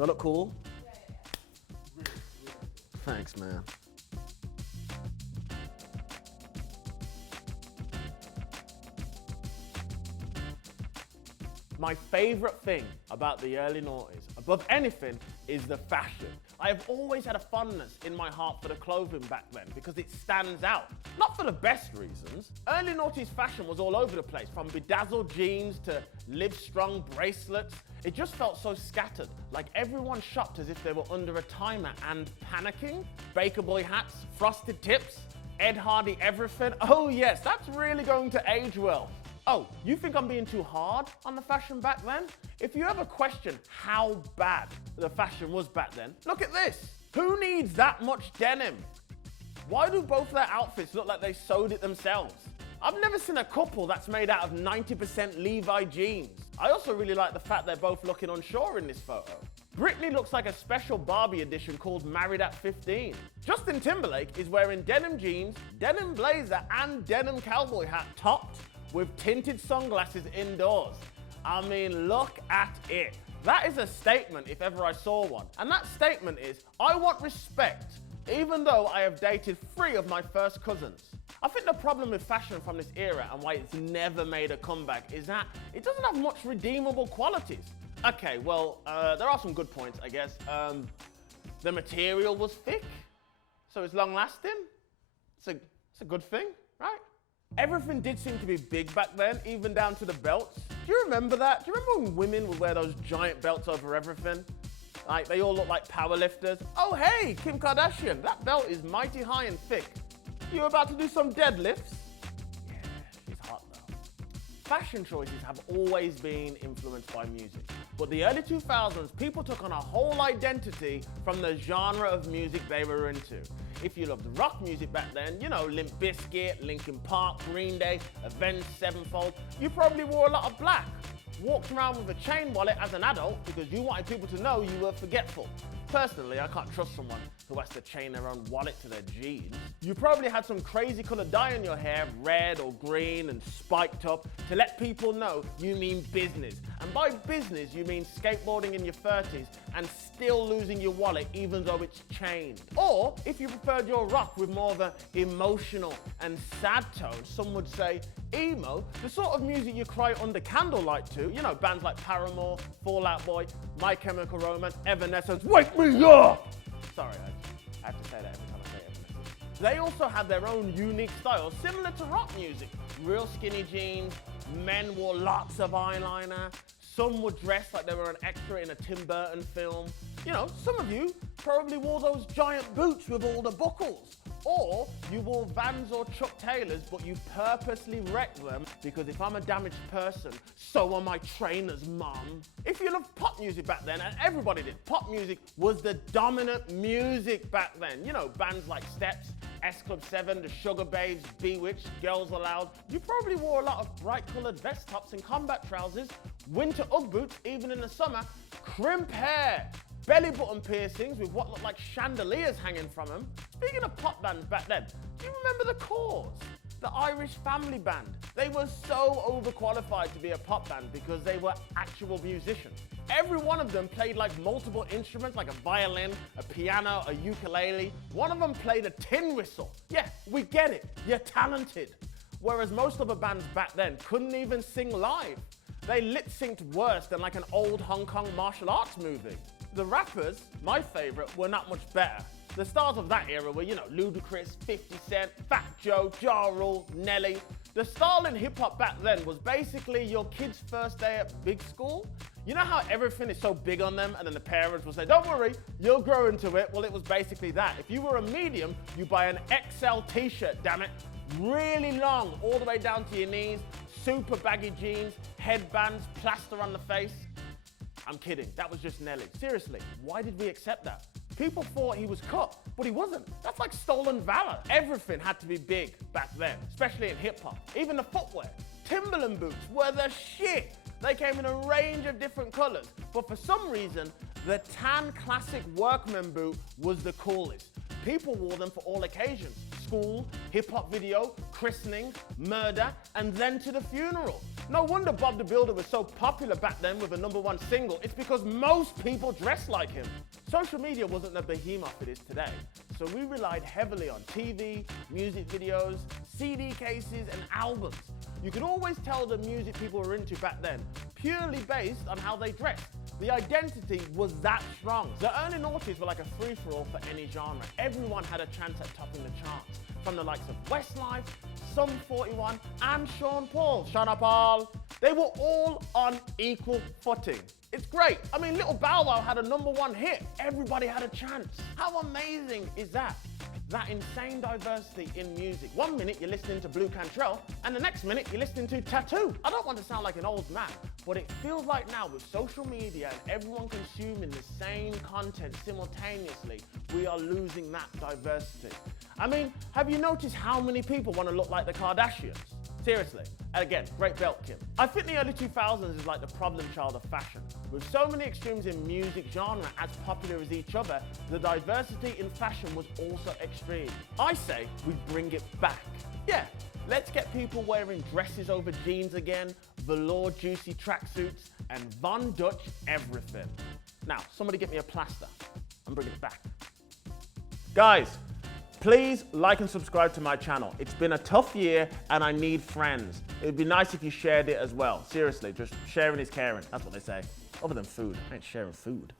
Do I look cool? Thanks, man. My favorite thing about the early noughties, above anything, is the fashion. I have always had a fondness in my heart for the clothing back then because it stands out. Not for the best reasons. Early noughties fashion was all over the place, from bedazzled jeans to Livestrong bracelets. It just felt so scattered, like everyone shopped as if they were under a timer and panicking. Baker Boy hats, frosted tips, Ed Hardy everything. Oh yes, that's really going to age well. Oh, you think I'm being too hard on the fashion back then? If you ever question how bad the fashion was back then, look at this. Who needs that much denim? Why do both their outfits look like they sewed it themselves? I've never seen a couple that's made out of 90% Levi jeans. I also really like the fact they're both looking unsure in this photo. Britney looks like a special Barbie edition called Married at 15. Justin Timberlake is wearing denim jeans, denim blazer, and denim cowboy hat topped with tinted sunglasses indoors. I mean, look at it. That is a statement if ever I saw one. And that statement is, I want respect, even though I have dated 3 of my first cousins. I think the problem with fashion from this era and why it's never made a comeback is that it doesn't have much redeemable qualities. Okay, well, there are some good points, I guess. The material was thick, so it's long lasting. It's a good thing, right? Everything did seem to be big back then, even down to the belts. Do you remember that? Do you remember when women would wear those giant belts over everything? Like, they all look like powerlifters. Oh, hey, Kim Kardashian, that belt is mighty high and thick. You about to do some deadlifts? Yeah, she's hot though. Fashion choices have always been influenced by music. But the early 2000s, people took on a whole identity from the genre of music they were into. If you loved rock music back then, you know, Limp Bizkit, Linkin Park, Green Day, Avenged Sevenfold, you probably wore a lot of black. Walked around with a chain wallet as an adult because you wanted people to know you were forgetful. Personally, I can't trust someone who has to chain their own wallet to their jeans. You probably had some crazy colored dye in your hair, red or green and spiked up, to let people know you mean business. And by business, you mean skateboarding in your 30s and still losing your wallet even though it's chained. Or, if you preferred your rock with more of an emotional and sad tone, some would say emo, the sort of music you cry under candlelight to, you know, bands like Paramore, Fall Out Boy, My Chemical Romance, Evanescence, Wake Me Up! Sorry, I have to say that every time I say Evanescence. They also had their own unique style, similar to rock music. Real skinny jeans, men wore lots of eyeliner, some would dress like they were an extra in a Tim Burton film. You know, some of you probably wore those giant boots with all the buckles. Or you wore Vans or Chuck Taylors, but you purposely wrecked them because if I'm a damaged person, so are my trainers, mum. If you loved pop music back then, and everybody did, pop music was the dominant music back then. You know, bands like Steps, S Club 7, the Sugar Babes, Bewitched, Girls Aloud. You probably wore a lot of bright coloured vest tops and combat trousers, winter Ugg boots, even in the summer, crimp hair, belly button piercings with what looked like chandeliers hanging from them. Speaking of pop bands back then, do you remember the Corrs? The Irish family band. They were so overqualified to be a pop band because they were actual musicians. Every one of them played like multiple instruments, like a violin, a piano, a ukulele. One of them played a tin whistle. Yeah, we get it, you're talented. Whereas most other bands back then couldn't even sing live. They lip-synced worse than like an old Hong Kong martial arts movie. The rappers, my favorite, were not much better. The stars of that era were, you know, Ludacris, 50 Cent, Fat Joe, Ja Rule, Nelly. The style in hip-hop back then was basically your kid's first day at big school. You know how everything is so big on them and then the parents will say, don't worry, you'll grow into it? Well, it was basically that. If you were a medium, you buy an XL t-shirt, damn it. Really long, all the way down to your knees, super baggy jeans, headbands, plaster on the face. I'm kidding, that was just Nelly. Seriously, why did we accept that? People thought he was cut, but he wasn't. That's like stolen valor. Everything had to be big back then, especially in hip hop. Even the footwear. Timberland boots were the shit. They came in a range of different colors, but for some reason, the tan classic workman boot was the coolest. People wore them for all occasions. School, hip hop video, christening, murder, and then to the funeral. No wonder Bob the Builder was so popular back then with a #1 single. It's because most people dress like him. Social media wasn't the behemoth it is today, so we relied heavily on TV, music videos, CD cases, and albums. You could always tell the music people were into back then, purely based on how they dressed. The identity was that strong. The early noughties were like a free-for-all for any genre. Everyone had a chance at topping the charts, from the likes of Westlife, Sum 41, and Sean Paul. Sean Paul. They were all on equal footing. It's great. I mean, Little Bow Wow had a #1 hit. Everybody had a chance. How amazing is that? That insane diversity in music. One minute you're listening to Blue Cantrell, and the next minute you're listening to Tattoo. I don't want to sound like an old man, but it feels like now with social media and everyone consuming the same content simultaneously, we are losing that diversity. I mean, have you noticed how many people want to look like the Kardashians? Seriously. And again, great belt, Kim. I think the early 2000s is like the problem child of fashion. With so many extremes in music genre as popular as each other, the diversity in fashion was also extreme. I say we bring it back. Yeah, let's get people wearing dresses over jeans again, velour juicy tracksuits, and Von Dutch everything. Now, somebody get me a plaster and bring it back. Guys, please like and subscribe to my channel. It's been a tough year and I need friends. It'd be nice if you shared it as well. Seriously, just sharing is caring. That's what they say. Other than food, I ain't sharing food.